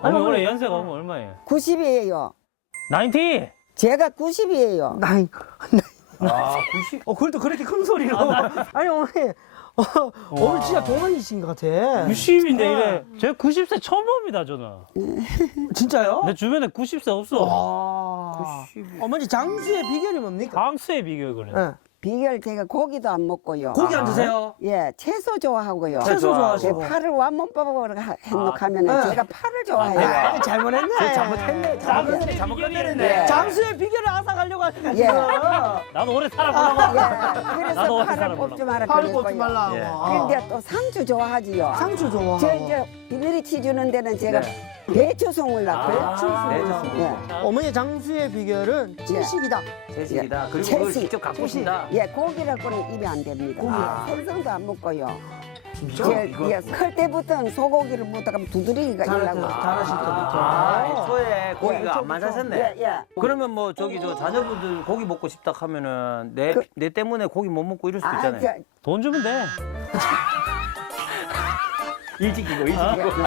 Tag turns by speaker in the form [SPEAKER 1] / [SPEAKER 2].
[SPEAKER 1] 어머니 올해 연세가 어머니 얼마예요?
[SPEAKER 2] 90이에요.
[SPEAKER 1] 90!
[SPEAKER 2] 제가 90이에요.
[SPEAKER 3] 나이.
[SPEAKER 1] 아 90?
[SPEAKER 3] 그걸 또 그렇게 큰 소리로. 아니 어머니. 오늘 진짜 동안이신 것 같아.
[SPEAKER 1] 90인데 이래 제가 90세 처음 봅니다 저는.
[SPEAKER 3] 진짜요?
[SPEAKER 1] 내 주변에 90세 없어.
[SPEAKER 3] 아. 어머니 장수의 비결이 뭡니까?
[SPEAKER 1] 강수의 비결 그래.
[SPEAKER 3] 예.
[SPEAKER 2] 비결 제가 고기도 안 먹고요.
[SPEAKER 3] 고기 안 드세요?
[SPEAKER 2] 예, 채소 좋아하고요.
[SPEAKER 3] 채소 좋아하시고.
[SPEAKER 2] 예, 파를 완몸밥으로 해놓으면
[SPEAKER 3] 네.
[SPEAKER 2] 제가 파를 좋아해요.
[SPEAKER 3] 아, 잘못했네.
[SPEAKER 2] 잘못했네.
[SPEAKER 1] 장수의
[SPEAKER 3] 잘못
[SPEAKER 1] 비결이네.
[SPEAKER 3] 끝내네. 장수의 비결을 앗아가려고 하시는
[SPEAKER 2] 예.
[SPEAKER 3] 거예요.
[SPEAKER 1] 나도 오래 살아보려고.
[SPEAKER 2] 예, 그래서
[SPEAKER 1] 나도 어디
[SPEAKER 2] 파를
[SPEAKER 1] 살아보려고.
[SPEAKER 2] 뽑지 마라
[SPEAKER 3] 파를 꽂지
[SPEAKER 2] 그랬고요.
[SPEAKER 3] 말라고.
[SPEAKER 1] 예.
[SPEAKER 3] 아.
[SPEAKER 2] 그런데 또 상추 좋아하지요.
[SPEAKER 3] 상추 좋아.
[SPEAKER 2] 저 이제 비늘이치 주는 데는 제가 배추송을 놔요.
[SPEAKER 4] 배추송.
[SPEAKER 2] 예.
[SPEAKER 3] 어머니 장수의 비결은 채식이다.
[SPEAKER 4] 채식이다. 그리고
[SPEAKER 2] 채식.
[SPEAKER 4] 그걸 직접 갖고
[SPEAKER 3] 채식.
[SPEAKER 4] 오신다.
[SPEAKER 2] 예, 고기라고는 입에 안 됩니다.
[SPEAKER 4] 아.
[SPEAKER 2] 생선도 안 먹고요.
[SPEAKER 3] 진짜?
[SPEAKER 2] 예, 클 때부터는 소고기를 먹다가 두드리기가 일하고.
[SPEAKER 3] 잘하실 때부터.
[SPEAKER 4] 아, 소에 고기가
[SPEAKER 2] 예.
[SPEAKER 4] 안 맞으셨네.
[SPEAKER 2] 예, 예.
[SPEAKER 4] 그러면 뭐 저기 저 자녀분들 고기 먹고 싶다 하면은 내 때문에 고기 못 먹고 이럴 수도
[SPEAKER 2] 아,
[SPEAKER 4] 있잖아요.
[SPEAKER 2] 저,
[SPEAKER 1] 돈 주면 돼.
[SPEAKER 4] 일찍 이고 일찍 이고.